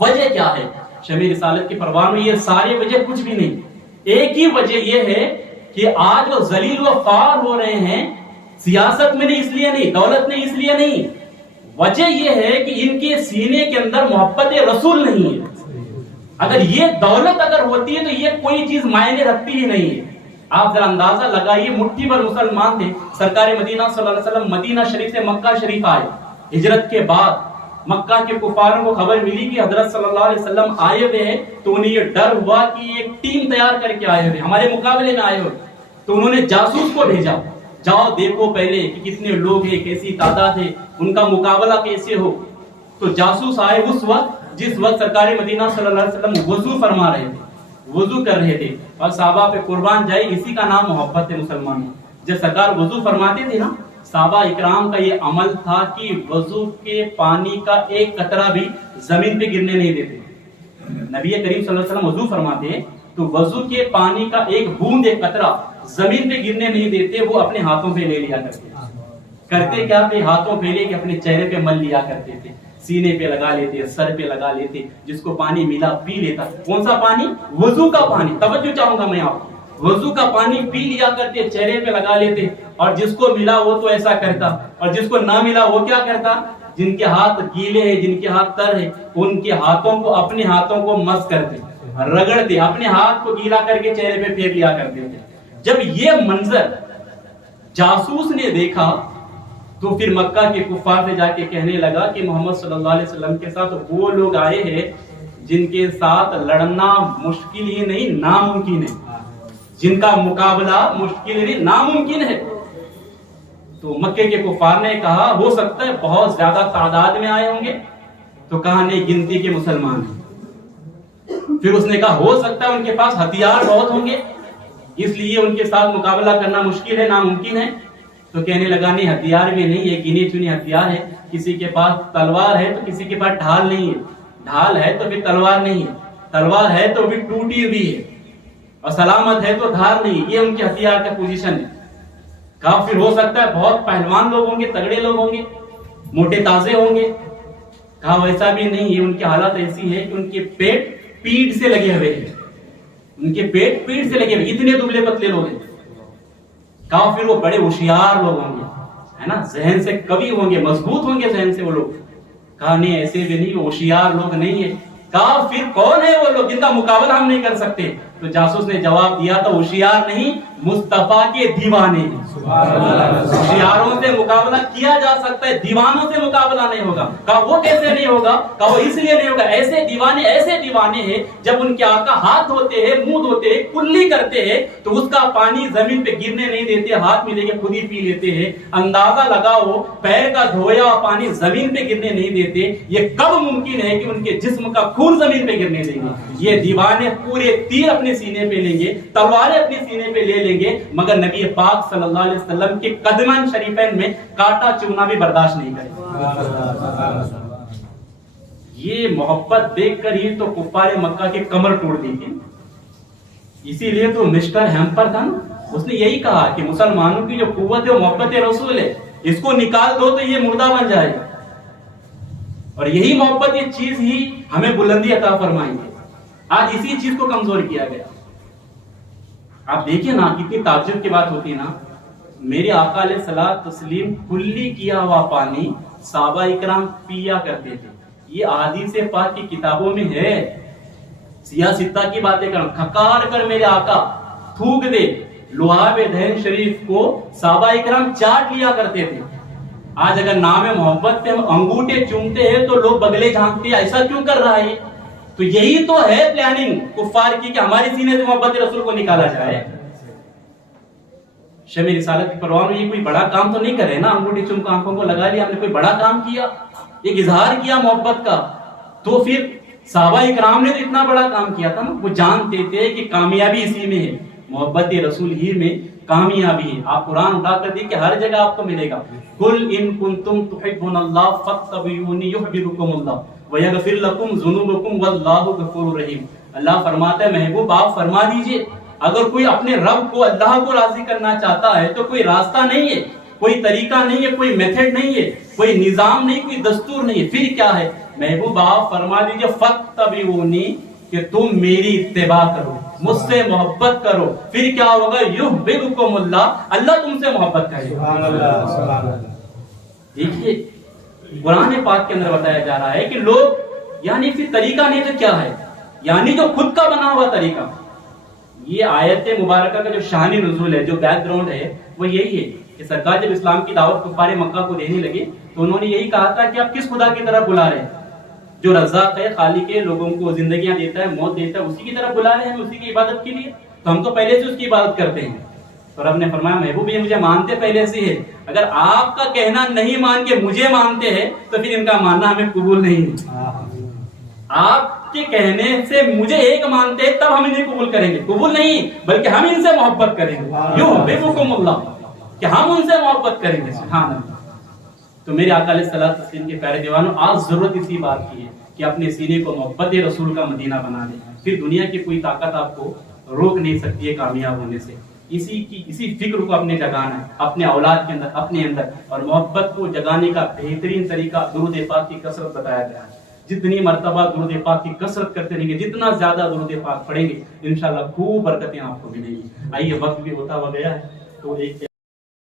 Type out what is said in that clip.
وجہ کیا ہے؟ شمع رسالت کے پروان میں یہ ساری وجہ کچھ بھی نہیں، ایک ہی وجہ یہ ہے کہ آج وہ ذلیل و خوار ہو رہے ہیں، سیاست میں نہیں، اس لیے نہیں، دولت نہیں، اس لیے نہیں، وجہ یہ ہے کہ ان کے سینے کے اندر محبت رسول نہیں ہے۔ اگر یہ دولت اگر ہوتی ہے تو یہ کوئی چیز معنی رکھتی ہی نہیں ہے۔ آپ ذرا اندازہ لگائیے، مٹھی بھر مسلمان تھے، سرکار مدینہ صلی اللہ علیہ وسلم مدینہ شریف سے مکہ شریف آئے، ہجرت کے بعد مکہ کے کفاروں کو خبر ملی کہ حضرت صلی اللہ علیہ وسلم آئے ہوئے ہیں، تو انہیں یہ ڈر ہوا کہ ایک ٹیم تیار کر کے آئے ہوئے، ہمارے مقابلے میں آئے ہوئے، تو انہوں نے جاسوس کو بھیجا، جاؤ دیکھو پہلے کہ کتنے لوگ ہیں، کیسی تعداد ہے، ان کا مقابلہ کیسے ہو۔ تو جاسوس آئے اس وقت جس وقت سرکار مدینہ صلی اللہ علیہ وسلم وضو فرما رہے تھے، وضو کر رہے تھے، اور صحابہ پہ قربان جائے، اسی کا نام محبت ہے مسلمانوں۔ جب سرکار وضو فرماتے تھے نا، صحابہ اکرام کا یہ عمل تھا کہ وضو کے پانی کا ایک قطرہ بھی زمین پہ گرنے نہیں دیتے۔ نبی کریم صلی اللہ علیہ وسلم وضو فرماتے تو وضو کے پانی کا ایک بوند، ایک قطرہ زمین پہ گرنے نہیں دیتے، وہ اپنے ہاتھوں پہ لے لیا کرتے کیا تھے؟ ہاتھوں پہ لے کے اپنے چہرے پہ مل لیا کرتے تھے، سینے پہ لگا لیتے، سر پہ لگا لیتے، جس کو پانی ملا پی لیتا۔ کون سا پانی؟ وضو کا پانی۔ توجہ چاہوں گا میں آپ کو، وضو کا پانی پی لیا کرتے، چہرے پہ لگا لیتے، اور جس کو ملا وہ تو ایسا کرتا، اور جس کو نہ ملا وہ کیا کرتا؟ جن کے ہاتھ گیلے ہیں، جن کے ہاتھ تر ہے، ان کے ہاتھوں کو، اپنے ہاتھوں کو مس کرتے، رگڑتے، اپنے ہاتھ کو گیلا کر کے چہرے پہ پھیر لیا کرتے تھے۔ جب یہ منظر جاسوس نے دیکھا تو پھر مکہ کے کفار سے جا کے کہنے لگا کہ محمد صلی اللہ علیہ وسلم کے ساتھ وہ لوگ آئے ہیں جن کے ساتھ لڑنا مشکل ہی نہیں، ناممکن ہے، جن کا مقابلہ مشکل ہی نہیں، ناممکن ہے۔ تو مکے کے کفار نے کہا ہو سکتا ہے بہت زیادہ تعداد میں آئے ہوں گے، تو کہا نہیں، گنتی کے مسلمان ہیں۔ پھر اس نے کہا ہو سکتا ہے ان کے پاس ہتھیار بہت ہوں گے، اس لیے ان کے ساتھ مقابلہ کرنا مشکل ہے، ناممکن ہے۔ تو کہنے لگا نہیں، ہتھیار بھی نہیں، یہ گنے چنے ہتھیار ہے، کسی کے پاس تلوار ہے تو کسی کے پاس ڈھال نہیں ہے، ڈھال ہے تو پھر تلوار نہیں ہے، تلوار ہے تو بھی ٹوٹی ہوئی ہے، اور سلامت ہے تو دھار نہیں، یہ ان کے ہتھیار کا پوزیشن ہے۔ کہا پھر ہو سکتا ہے بہت پہلوان لوگ ہوں گے، تگڑے لوگ ہوں گے، موٹے تازے ہوں گے۔ کہا ویسا بھی نہیں، یہ ان کی حالت ایسی ہے کہ ان کے پیٹ پیٹ سے لگے ہوئے ہیں، ان کے پیٹ پیٹ سے لگے ہوئے، اتنے دبلے پتلے لوگ ہیں۔ کہا پھر وہ بڑے ہوشیار لوگ ہوں گے، ہے نا، ذہن سے قوی ہوں گے، مضبوط ہوں گے ذہن سے وہ لوگ۔ کہا نہیں، ایسے بھی نہیں، ہوشیار لوگ نہیں ہے۔ کہا پھر کون ہے وہ لوگ جن کا مقابلہ ہم نہیں کر سکتے؟ تو جاسوس نے جواب دیا تو ہوشیار نہیں، مصطفیٰ کے دیوانے ہیں۔ ہوشیاروں سے مقابلہ کیا جا سکتا ہے، دیوانوں سے مقابلہ نہیں ہوگا۔ کہا وہ کیسے نہیں ہوگا؟ کہا وہ اس لیے نہیں ہوگا، ایسے دیوانے ہیں جب ان کے آقا ہاتھ دھوتے ہیں، منہ دھوتے ہیں، کلی کرتے ہیں تو اس کا پانی زمین پہ گرنے نہیں دیتے، ہاتھ میں لے کے خود ہی پی لیتے ہیں۔ اندازہ لگاؤ، پیر کا دھویا ہوا پانی زمین پہ گرنے نہیں دیتے، یہ کب ممکن ہے کہ ان کے جسم کا خون زمین پہ گرنے دیں گے؟ یہ دیوانے پورے تیر اپنے سینے پہ لیں گے، تلواریں اپنے سینے پہ لے لیں گے، مگر نبی پاک صلی اللہ علیہ وسلم کے قدمین شریفین میں کاٹا چونا بھی برداشت نہیں کرے۔ یہ محبت دیکھ کر ہی تو کفار مکہ کے کمر توڑ دی تھی۔ اسی لیے تو مسٹر ہیمپر تھا نا، اس نے یہی کہا کہ مسلمانوں کی جو قوت ہے وہ محبت رسول ہے، اس کو نکال دو تو یہ مردہ بن جائے گا۔ اور یہی محبت، یہ چیز ہی ہمیں بلندی عطا فرمائیں گے۔ آج اسی چیز کو کمزور کیا گیا۔ آپ دیکھیں نا، کتنی تعجب کی بات ہوتی ہے نا، میرے آقا علیہ الصلوۃ والتسلیم کلی کیا ہوا پانی صحابہ اکرام پیا کرتے تھے۔ یہ احادیث پاک کی کتابوں میں ہے۔ سیاہ ستہ کی باتیں کروں، کھکار کر میرے آقا تھوک دے لعاب دہن شریف کو صحابہ اکرام چاٹ لیا کرتے تھے۔ آج اگر نام محبت پہ ہم انگوٹھے چومتے ہیں تو لوگ بگلے جھانکتے ہیں، ایسا کیوں کر رہا ہے؟ تو یہی تو ہے پلاننگ کفار کی کہ ہمارے سینے سے محبت رسول کو نکالا جائے۔ شمع رسالت کی پروان میں یہ کوئی بڑا کام تو نہیں کرے نا، انگوٹھی چوم کر آنکھوں کو لگا لیا، ہم نے کوئی بڑا کام کیا، ایک اظہار کیا محبت کا۔ تو پھر صحابہ اکرام نے تو اتنا بڑا کام کیا تھا نا، وہ جانتے تھے کہ کامیابی اسی میں ہے، محبت رسول ہی میں کامیابی ہے۔ آپ قرآن اٹھا کر دیکھیں، ہر جگہ آپ کو ملے گا، قل ان کنتم تحبون اللہ فاتبعونی یحببکم اللہ ویغفر لکم ذنوبکم واللہ غفور رحیم۔ اللہ فرماتا ہے محبوب آپ فرما دیجئے، اگر کوئی اپنے رب کو، اللہ کو راضی کرنا چاہتا ہے تو کوئی راستہ نہیں ہے، کوئی طریقہ نہیں ہے، کوئی میتھڈ نہیں ہے، کوئی نظام نہیں، کوئی دستور نہیں ہے، پھر کیا ہے؟ محبوب آپ فرما دیجئے فَاتَّبِعُونِی کہ تم میری اتباع کرو، مجھ سے محبت کرو، پھر کیا ہوگا؟ یحببکم اللہ، اللہ تم سے محبت کرے گا۔ سبحان اللہ، سبحان اللہ۔ دیکھیے قرآن پاک کے اندر بتایا جا رہا ہے کہ لوگ یعنی پھر طریقہ نہیں تو کیا ہے؟ یعنی جو خود کا بنا ہوا طریقہ۔ یہ آیت مبارکہ کا جو شان نزول ہے، جو بیک گراؤنڈ ہے، وہ یہی ہے کہ سرکار جب اسلام کی دعوت کفار مکہ کو دینے لگے تو انہوں نے یہی کہا تھا کہ آپ کس خدا کی طرف بلا رہے ہیں؟ جو رزاق ہے، خالق ہے، لوگوں کو زندگیاں دیتا ہے، موت دیتا ہے، اسی کی طرف بلا رہے ہیں ہم اسی کی عبادت کے لیے، تو ہم تو پہلے سے اس کی عبادت کرتے ہیں۔ اور رب نے فرمایا محبوب یہ مجھے مانتے پہلے سے ہے، اگر آپ کا کہنا نہیں مان کے مجھے مانتے ہیں تو پھر ان کا ماننا ہمیں قبول نہیں ہے۔ آپ کے کہنے سے مجھے ایک مانتے ہیں تب ہم انہیں قبول کریں گے، قبول نہیں بلکہ ہم ان سے محبت کریں گے، یحببکم اللہ، کہ ہم ان سے محبت کریں گے۔ سبحان اللہ۔ تو میرے آقا علیہ الصلوۃ والتسلیم کے پیارے دیوانوں، آج ضرورت اسی بات کی ہے کہ اپنے سینے کو محبت رسول کا مدینہ بنا لیں، پھر دنیا کی کوئی طاقت آپ کو روک نہیں سکتی ہے کامیاب ہونے سے۔ اسی فکر کو اپنے جگانا ہے، اپنے اولاد کے اندر، اپنے اندر، اور محبت کو جگانے کا بہترین طریقہ درود پاک کی کثرت بتایا گیا ہے۔ جتنی مرتبہ درود پاک کی کثرت کرتے رہیں گے، جتنا زیادہ درود پاک پڑھیں گے، انشاءاللہ خوب برکتیں آپ کو ملیں گی۔ آئیے وقت بھی ہوتا ہوا گیا ہے تو ایک